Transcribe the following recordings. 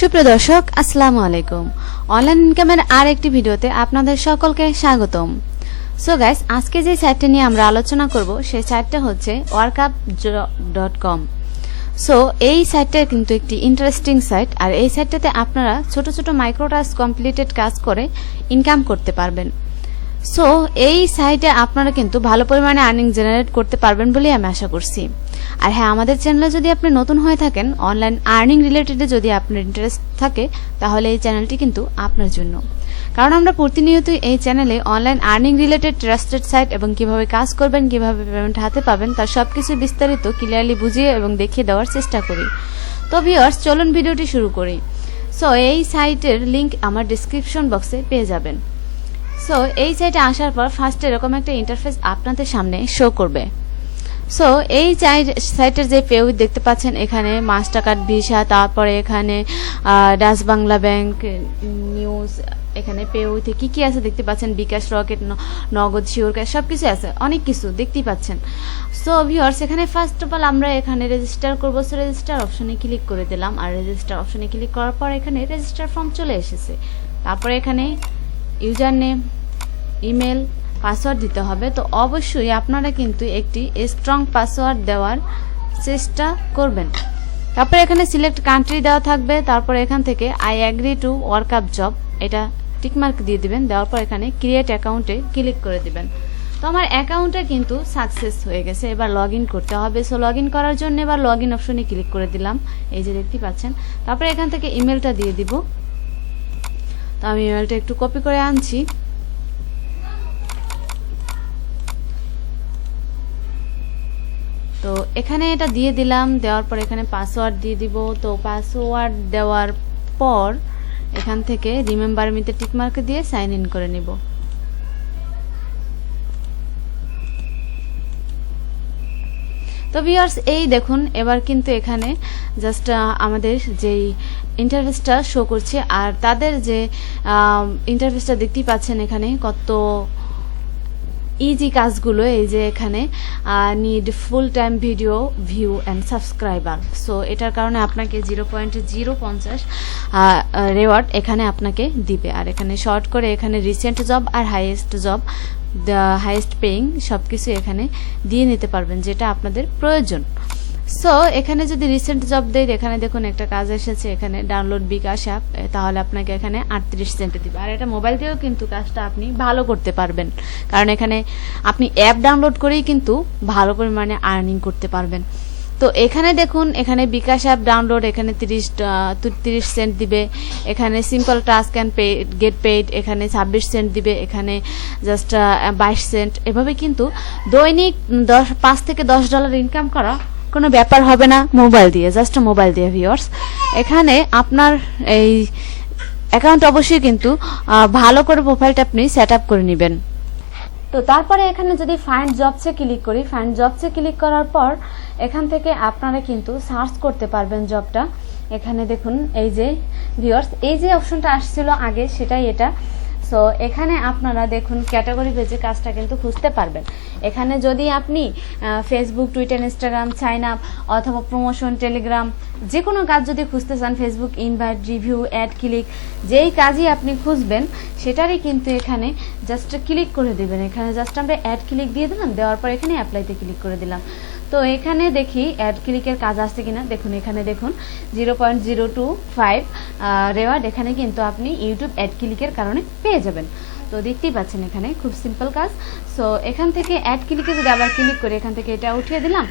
সুপ্রিয় দর্শক, আসসালামু আলাইকুম। অনলাইন ইনকামের আর একটি ভিডিওতে আপনাদের সকলকে স্বাগতম। সো গাইস, আজকে যে সাইটটা নিয়ে আমরা আলোচনা করব সেই সাইটটা হচ্ছে workup.com। সো এই সাইটটা কিন্তু একটি ইন্টারেস্টিং সাইট, আর এই সাইটটাতে আপনারা ছোট ছোট মাইক্রো টাস্ক কমপ্লিটেড কাজ করে ইনকাম করতে পারবেন। সো এই সাইটে আপনারা কিন্তু ভালো পরিমাণে আর্নিং জেনারেট করতে পারবেন বলেই আমি আশা করছি। আর হ্যাঁ, আমাদের চ্যানেলে যদি আপনি নতুন হয়ে থাকেন, অনলাইন আর্নিং রিলেটেডে যদি আপনার ইন্টারেস্ট থাকে, তাহলে এই চ্যানেলটি কিন্তু আপনার জন্য। কারণ আমরা প্রতিনিয়তই এই চ্যানেলে online earning related trusted site এবং কিভাবে কাজ করবেন, কিভাবে পেমেন্ট হাতে পাবেন, তার সবকিছু বিস্তারিত ক্লিয়ারলি বুঝিয়ে এবং দেখিয়ে দেওয়ার চেষ্টা করি। তো ভিউয়ার্স, চলুন ভিডিওটি শুরু করি। সো এই সাইটের লিংক আমার ডিসক্রিপশন বক্সে পেয়ে যাবেন। সো এই সাইটে আসার পর ফার্স্ট এরকম একটা ইন্টারফেস আপনাদের সামনে শো করবে। সো এই সাইটের যে পেউই দেখতে পাচ্ছেন, এখানে মাস্টারকার্ড, ভিসা, তারপরে এখানে ডাচ বাংলা ব্যাংক, নিউজ, এখানে পেউতে কি কি আছে দেখতে পাচ্ছেন, বিকাশ, রকেট, নগদ, শিওর ক্যাশ, সব কিছু আছে, অনেক কিছু দেখতেই পাচ্ছেন। সো ভিউয়ার্স, এখানে ফার্স্ট অফ অল আমরা এখানে রেজিস্টার করবো। সো রেজিস্টার অপশনে ক্লিক করে দিলাম, আর রেজিস্টার অপশনে ক্লিক করার পর এখানে রেজিস্টার ফর্ম চলে এসেছে। তারপরে এখানে ইউজার নেম, ইমেল, পাসওয়ার্ড দিতে হবে। তো অবশ্যই আপনারা কিন্তু একটি স্ট্রং পাসওয়ার্ড দেওয়ার চেষ্টা করবেন। তারপরে এখানে সিলেক্ট কান্ট্রি দেওয়া থাকবে। তারপরে এখান থেকে I agree to workup job, এটা টিকমার্ক দিয়ে দিবেন। দেওয়ার পর এখানে ক্রিয়েট অ্যাকাউন্টে ক্লিক করে দিবেন। তো আমার অ্যাকাউন্টটা কিন্তু সাকসেস হয়ে গেছে, এবার লগ ইন করতে হবে। সো লগ ইন করার জন্য এবার লগ ইন অপশনে ক্লিক করে দিলাম, এই যে দেখতে পাচ্ছেন। তারপরে এখান থেকে ইমেলটা দিয়ে দিব। তো আমি ইমেলটা একটু কপি করে আনছি। তো এখানে এটা দিয়ে দিলাম, দেওয়ার পর এখানে পাসওয়ার্ড দিয়ে দিব। তো পাসওয়ার্ড দেওয়ার পর এখান থেকে রিমেম্বার মিতে টিকমার্ক দিয়ে সাইন ইন করে নিব। তো ভিউয়ার্স, এই দেখুন এবার কিন্তু এখানে জাস্ট আমাদের যেই ইন্টারফেসটা শো করছে, আর তাদের যে ইন্টারফেসটা দেখতেই পাচ্ছেন এখানে কত ইজি কাজগুলো। এই যে এখানে need full time video view and subscriber. So এটার কারণে আপনাকে 0.050 রেওয়ার্ড এখানে আপনাকে দিবে। আর এখানে শর্ট করে এখানে রিসেন্ট জব আর highest job, the highest paying, সব কিছু এখানে দিয়ে নিতে পারবেন যেটা আপনাদের প্রয়োজন। সো এখানে যদি রিসেন্ট জব দেই, এখানে দেখুন একটা কাজ এসেছে, এখানে ডাউনলোড বিকাশ অ্যাপ, তাহলে আপনাকে এখানে 38 সেন্ট দিবে। আর এটা মোবাইল দিয়েও কিন্তু কাজটা আপনি ভালো করতে পারবেন, কারণ এখানে আপনি অ্যাপ ডাউনলোড করেই কিন্তু ভালো পরিমাণে আর্নিং করতে পারবেন। তো এখানে দেখুন, এখানে বিকাশ অ্যাপ ডাউনলোড, এখানে 30 সেন্ট দিবে। এখানে simple task and get paid, এখানে 26 সেন্ট দিবে। এখানে জাস্ট 22 সেন্ট। এভাবে কিন্তু দৈনিক 5 থেকে $10 ইনকাম করা কোনো ব্যাপার হবে না মোবাইল দিয়ে, জাস্ট মোবাইল দিয়ে। ভিউয়ার্স, এখানে আপনার এই অ্যাকাউন্ট অবশ্যই কিন্তু ভালো করে প্রোফাইলটা আপনি সেট আপ করে নেবেন। তো তারপরে এখানে যদি ফাইন্ড জবসে ক্লিক করি, ফাইন্ড জবসে ক্লিক করার পর এখান থেকে আপনারা কিন্তু সার্চ করতে পারবেন জবটা। এখানে দেখুন এই যে ভিউয়ার্স, এই যে অপশনটা আসছিল আগে সেটাই এটা। সো এখানে আপনারা দেখুন ক্যাটাগরি বেজে কাজটা কিন্তু খুঁজতে পারবেন। এখানে যদি আপনি Facebook, Twitter, Instagram, sign up অথবা প্রমোশন, টেলিগ্রাম, যে কোনো কাজ যদি খুঁজতে চান, Facebook invite, review, ad click, যেই কাজই আপনি খুঁজবেন সেটারই কিন্তু এখানে জাস্ট ক্লিক করে দেবেন। এখানে জাস্ট আমরা অ্যাড ক্লিক দিয়ে দিলাম, দেওয়ার পর এখানে অ্যাপ্লাইতে ক্লিক করে দিলাম। তো এখানে দেখি অ্যাড ক্লিকের কাজ আসছে কিনা। দেখুন এখানে দেখুন 0.025 রেওয়ার্ড এখানে কিন্তু আপনি ইউটিউব অ্যাড ক্লিকের কারণে পেয়ে যাবেন। তো দেখতেই পাচ্ছেন এখানে খুব সিম্পল কাজ। সো এখান থেকে অ্যাড ক্লিকে যদি আবার ক্লিক করে এখান থেকে এটা উঠিয়ে দিলাম,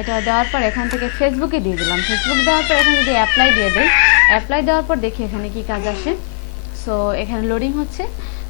এটা দেওয়ার পর এখান থেকে ফেসবুকে দিয়ে দিলাম। ফেসবুক দেওয়ার পর এখানে যদি অ্যাপ্লাই দিয়ে দেয়, অ্যাপ্লাই দেওয়ার পর দেখি এখানে কি কাজ আসে। সো এখানে লোডিং হচ্ছে।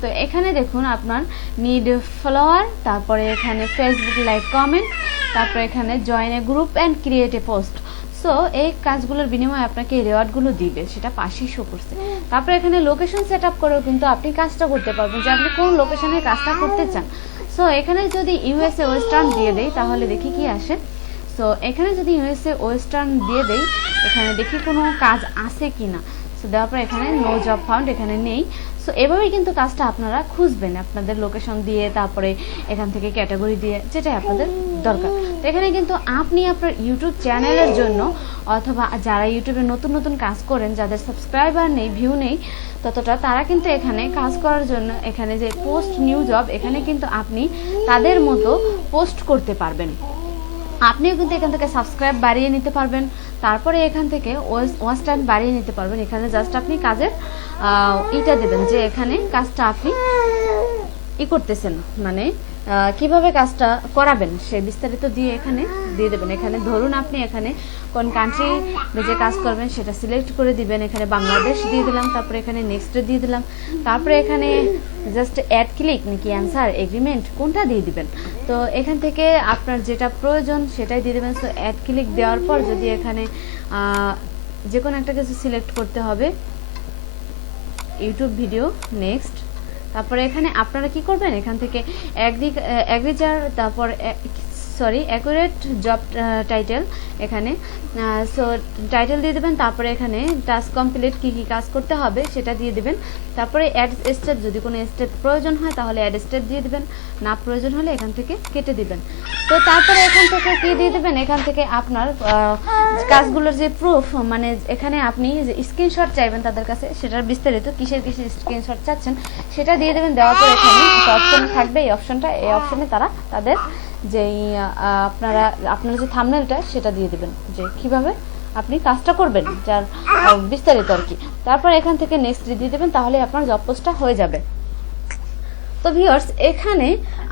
তো এখানে দেখুন আপনার নিড ফলোয়ার, তারপরে এখানে ফেসবুক লাইক কমেন্ট, তারপরে এখানে join A group and create a post. So এই কাজগুলোর বিনিময়ে আপনাকে এই রেওয়ার্ডগুলো দিবে, সেটা পাশেই শো করছে। তারপরে এখানে লোকেশন সেট আপ করেও কিন্তু আপনি কাজটা করতে পারবেন, যে আপনি কোন লোকেশনে কাজটা করতে চান। সো এখানে যদি ইউএসএ ওয়েস্টার্ন দিয়ে দেই তাহলে দেখি কি আসে। সো এখানে যদি ইউএসএ ওয়েস্টার্ন দিয়ে দেই, এখানে দেখি কোনো কাজ আছে কিনা। সো দেওয়ার পর এখানে নো জব ফাউন্ড এখানে নেই। সো এভাবেই কিন্তু কাজটা আপনারা খুঁজবেন, আপনাদের লোকেশন দিয়ে, তারপরে এখান থেকে ক্যাটাগরি দিয়ে, যেটাই আপনাদের দরকার। তো এখানে কিন্তু আপনি আপনার ইউটিউব চ্যানেলের জন্য, অথবা যারা ইউটিউবে নতুন নতুন কাজ করেন, যাদের সাবস্ক্রাইবার নেই, ভিউ নেই ততটা, তারা কিন্তু এখানে কাজ করার জন্য এখানে যে পোস্ট নিউ জব, এখানে কিন্তু আপনি তাদের মতো পোস্ট করতে পারবেন। আপনিও কিন্তু এখান থেকে সাবস্ক্রাইব বাড়িয়ে নিতে পারবেন, তারপরে এখান থেকে ওয়াচ টাইম বাড়িয়ে নিতে পারবেন। এখানে জাস্ট আপনি কাজের ইটা দেবেন যে এখানে কাজটা আপনি করতেছেন, মানে কিভাবে কাজটা করাবেন সে বিস্তারিত দিয়ে এখানে দিয়ে দেবেন। এখানে ধরুন আপনি এখানে কোন কান্ট্রি যে কাজ করবেন সেটা সিলেক্ট করে দিবেন। এখানে বাংলাদেশ দিয়ে দিলাম, তারপরে এখানে নেক্সট দিয়ে দিলাম, তারপরে এখানে জাস্ট অ্যাড ক্লিক নাকি অ্যান্সার এগ্রিমেন্ট কোনটা দিয়ে দিবেন। তো এখান থেকে আপনার যেটা প্রয়োজন সেটাই দিয়ে দেবেন। সো অ্যাড ক্লিক দেওয়ার পর যদি এখানে যে কোনো একটা কিছু সিলেক্ট করতে হবে, ইউটিউব ভিডিও, নেক্সট, তারপরে এখানে আপনারা কি করবেন, এখান থেকে এগ্রিচার, তারপর অ্যাকুরেট জব টাইটেল, এখানে সো টাইটেল দিয়ে দেবেন। তারপরে এখানে টাস্ক কমপ্লিট, কি কি কাজ করতে হবে সেটা দিয়ে দেবেন। তারপরে অ্যাড স্টেপ, যদি কোনো স্টেপ প্রয়োজন হয় তাহলে অ্যাড স্টেপ দিয়ে দেবেন, না প্রয়োজন হলে এখান থেকে কেটে দিবেন। তো তারপরে এখান থেকে কি দিয়ে দেবেন, এখান থেকে আপনার কাজগুলোর যে প্রুফ, মানে এখানে আপনি যে স্ক্রিনশট চাইবেন তাদের কাছে, সেটার বিস্তারিত কিসের স্ক্রিনশট চাচ্ছেন সেটা দিয়ে দেবেন। দেওয়ার পর এখানে একটা অপশন থাকবে, এই অপশনে তারা তাদের যেই আপনার যে থাম্বনেলটা সেটা দিয়ে দেবেন, যে কিভাবে আপনি কাজটা করবেন, যার বিস্তারিত আর কি। তারপর এখান থেকে নেক্সট দিয়ে দেবেন, তাহলে আপনার জব পোস্টটা হয়ে যাবে। তো ভিউয়ার্স, এখানে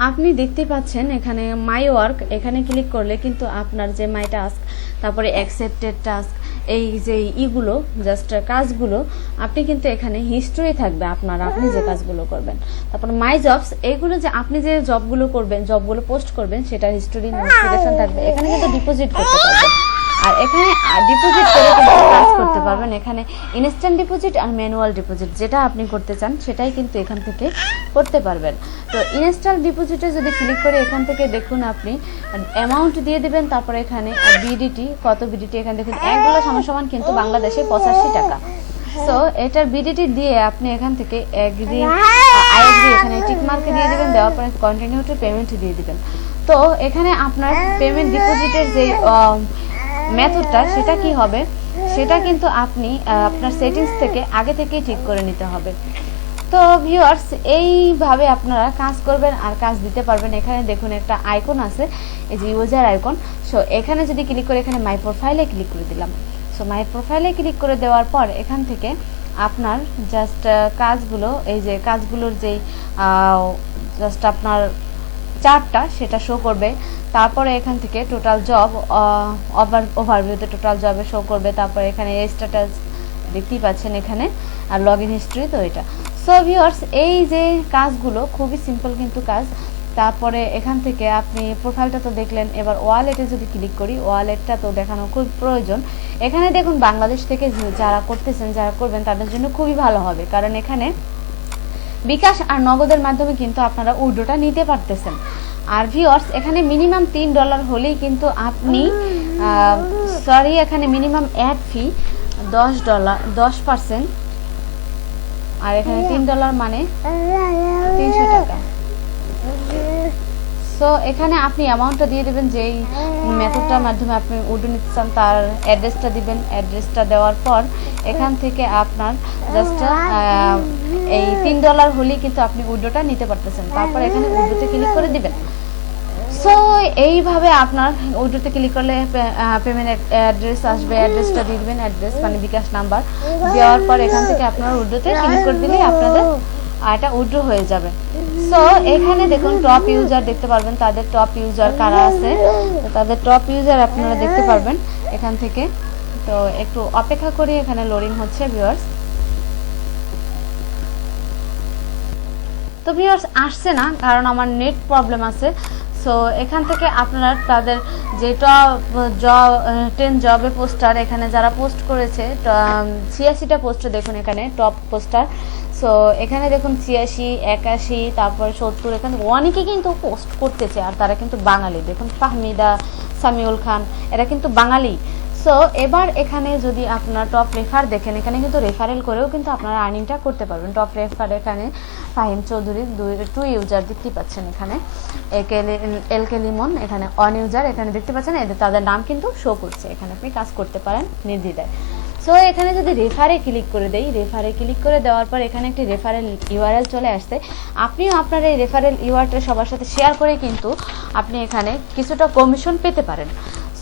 আপনি দেখতে পাচ্ছেন এখানে মাই ওয়ার্ক, এখানে ক্লিক করলে কিন্তু আপনার যে মাই টাস্ক, তারপরে অ্যাকসেপ্টেড টাস্ক, এই যে ইগুলো জাস্ট কাজগুলো আপনি কিন্তু এখানে হিস্ট্রি থাকবে আপনি যে কাজগুলো করবেন। তারপর মাই জবস, এইগুলো যে আপনি যে জবগুলো করবেন, জবগুলো পোস্ট করবেন সেটার হিস্ট্রি নোটিফিকেশন থাকবে। এখানে কিন্তু ডিপোজিট করতে পারবেন, আর এখানে ডিপোজিট করে কিন্তু কাজ করতে পারবেন। এখানে ইনস্ট্যান্ট ডিপোজিট আর ম্যানুয়াল ডিপোজিট, যেটা আপনি করতে চান সেটাই কিন্তু এখান থেকে করতে পারবেন। তো ইনস্ট্যান্ট ডিপোজিটে যদি ক্লিক করে এখান থেকে দেখুন আপনি অ্যামাউন্ট দিয়ে দেবেন, তারপরে এখানে বিডিটি, কত বিডিটি, এখানে দেখুন $1 সমান কিন্তু বাংলাদেশে 85 টাকা। সো এটার বিডিটি দিয়ে আপনি এখান থেকে আই এগ্রি এখানে টিক মার্কে দিয়ে দেবেন, দেওয়ার পরে কন্টিনিউ টু পেমেন্ট দিয়ে দিবেন। তো এখানে আপনার পেমেন্ট ডিপোজিটের যে মেথডটা সেটা কি হবে, সেটা কিন্তু আপনি আপনার সেটিংস থেকে আগে থেকেই ঠিক করে নিতে হবে। তো ভিউয়ার্স, এইভাবে আপনারা কাজ করবেন আর কাজ দিতে পারবেন। এখানে দেখুন একটা আইকন আছে, এই যে ইউজার আইকন। সো এখানে যদি ক্লিক করে এখানে মাই প্রোফাইলে ক্লিক করে দিলাম। সো মাই প্রোফাইলে ক্লিক করে দেওয়ার পর এখান থেকে আপনার জাস্ট কাজগুলো, এই যে কাজগুলোর যেই জাস্ট আপনার চার্টটা সেটা শো করবে। তারপরে এখান থেকে টোটাল জব ওভারভিউতে টোটাল জবে শো করবে। তারপরে এখানে স্ট্যাটাস দেখতেই পাচ্ছেন এখানে, আর লগ ইন হিস্ট্রি, তো এটা। সো ভিউয়ার্স, এই যে কাজগুলো খুবই সিম্পল কিন্তু কাজ। তারপরে এখান থেকে আপনি প্রোফাইলটা তো দেখলেন, এবার ওয়ালেটে যদি ক্লিক করি, ওয়ালেটটা তো দেখানো খুব প্রয়োজন। এখানে দেখুন বাংলাদেশ থেকে যারা করতেছেন, যারা করবেন তাদের জন্য খুবই ভালো হবে, কারণ এখানে বিকাশ আর নগদের মাধ্যমে কিন্তু আপনারা উইথড্রটা নিতে পারতেছেন। আর ভিউয়ার্স, এখানে মিনিমাম $3 হলেই কিন্তু আপনি এখানে মিনিমাম অ্যাড ফি $10, 10%, আর এখানে $3 মানে 300 টাকা। সো এখানে আপনি অ্যামাউন্টটা দিয়ে দেবেন, যেই মেথডটার মাধ্যমে আপনি উইথড্র নিতে চান তার অ্যাড্রেসটা দিবেন। অ্যাড্রেসটা দেওয়ার পর এখান থেকে আপনার জাস্ট এই $3 হলেই কিন্তু আপনি উইথড্রটা নিতে পারতেছেন। তারপর এখানে উইথড্রতে ক্লিক করে দিবেন। সো এইভাবে আপনার উইথড্রতে ক্লিক করলে পেমেন্ট অ্যাড্রেস আসবে, অ্যাড্রেসটা দিয়ে দিবেন, অ্যাড্রেস মানে বিকাশ নাম্বার দেওয়ার পর এখান থেকে আপনার উইথড্রতে ক্লিক করে দিলেই আপনাদের এটা উইথড্র হয়ে যাবে। সো এখানে দেখুন টপ ইউজার দেখতে পারবেন, তাদের টপ ইউজার কারা আছে, তো তাদের টপ ইউজার আপনারা দেখতে পারবেন এখান থেকে। তো একটু অপেক্ষা করি, এখানে লোডিং হচ্ছে ভিউয়ার্স। তো ভিউয়ার্স আসছে না, কারণ আমার নেট প্রবলেম আছে। সো এখান থেকে আপনারা তাদের যে টপ 10 জবে পোস্টার, এখানে যারা পোস্ট করেছে 86টা পোস্টার দেখুন এখানে টপ পোস্টার। সো এখানে দেখুন 86, 81, তারপর 70, এখানে অনেকে কিন্তু পোস্ট করতেছে, আর তারা কিন্তু বাঙালি। দেখুন ফাহমিদা, সামিউল খান, এরা কিন্তু বাঙালি। সো এবার এখানে যদি আপনার টপ রেফার দেখেন, এখানে কিন্তু রেফারেল করেও কিন্তু আপনারা আর্নিংটা করতে পারবেন। টপ রেফার এখানে ফাহিম চৌধুরীর 2 ইউজার দেখতে পাচ্ছেন, এখানে এলকে লিমন এখানে 1 ইউজার এখানে দেখতে পাচ্ছেন, এদের তাদের নাম কিন্তু শো করছে, এখানে আপনি কাজ করতে পারেন নির্দ্বিধায়। সো এখানে যদি রেফারে ক্লিক করে দেই, রেফারে ক্লিক করে দেওয়ার পর এখানে একটি রেফারেল ইউআরএল চলে আসছে। আপনিও আপনার এই রেফারেল ইউআরএলটা সবার সাথে শেয়ার করে কিন্তু আপনি এখানে কিছুটা কমিশন পেতে পারেন।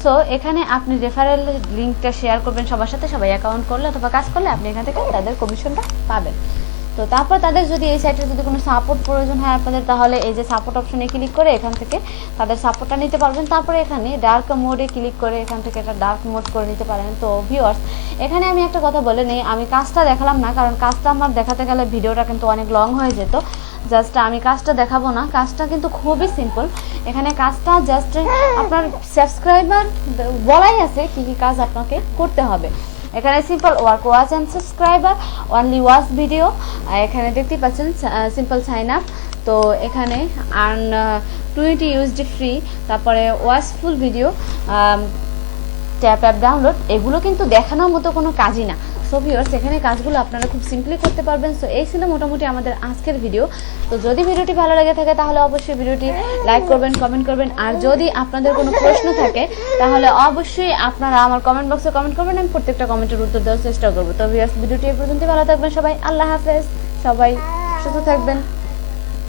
সো এখানে আপনি রেফারেল লিঙ্কটা শেয়ার করবেন সবার সাথে, সবাই অ্যাকাউন্ট করলে অথবা কাজ করলে আপনি এখান থেকে তাদের কমিশনটা পাবেন। তো তারপর তাদের যদি এই সাইটে যদি কোনো সাপোর্ট প্রয়োজন হয় আপনাদের, তাহলে এই যে সাপোর্ট অপশনে ক্লিক করে এখান থেকে তাদের সাপোর্টটা নিতে পারবেন। তারপরে এখানে ডার্ক মোডে ক্লিক করে এখান থেকে একটা ডার্ক মোড করে নিতে পারেন। তো ভিউয়ার্স, এখানে আমি একটা কথা বলে নেই, আমি কাজটা দেখালাম না, কারণ কাজটা আমার দেখাতে গেলে ভিডিওটা কিন্তু অনেক লং হয়ে যেত। জাস্ট আমি কাজটা দেখাবো না, কাজটা কিন্তু খুবই সিম্পল। এখানে কাজটা জাস্ট আপনার সাবস্ক্রাইবার বলাই আছে কি কি কাজ আপনাকে করতে হবে। এখানে simple work, watch and subscriber, only watch video, এখানে দেখতে পাচ্ছেন সিম্পল সাইন আপ। তো এখানে আর্ন 20 ইউএসডি ফ্রি, তারপরে watch full video, tap app download, এগুলো কিন্তু দেখানোর মতো কোনো কাজই না। সো ভিউয়ার্স, এখানে কাজগুলো আপনারা খুব সিম্পলি করতে পারবেন। সো এই ছিল মোটামুটি আমাদের আজকের ভিডিও। তো যদি ভিডিওটি ভালো লেগে থাকে তাহলে অবশ্যই ভিডিওটি লাইক করবেন, কমেন্ট করবেন, আর যদি আপনাদের কোনো প্রশ্ন থাকে তাহলে অবশ্যই আপনারা আমার কমেন্ট বক্সে কমেন্ট করবেন, আমি প্রত্যেকটা কমেন্টের উত্তর দেওয়ার চেষ্টা করবো। তো ভিউয়ার্স, ভিডিওটি এই পর্যন্ত, ভালো থাকবেন সবাই, আল্লাহ হাফেজ, সবাই সুস্থ থাকবেন।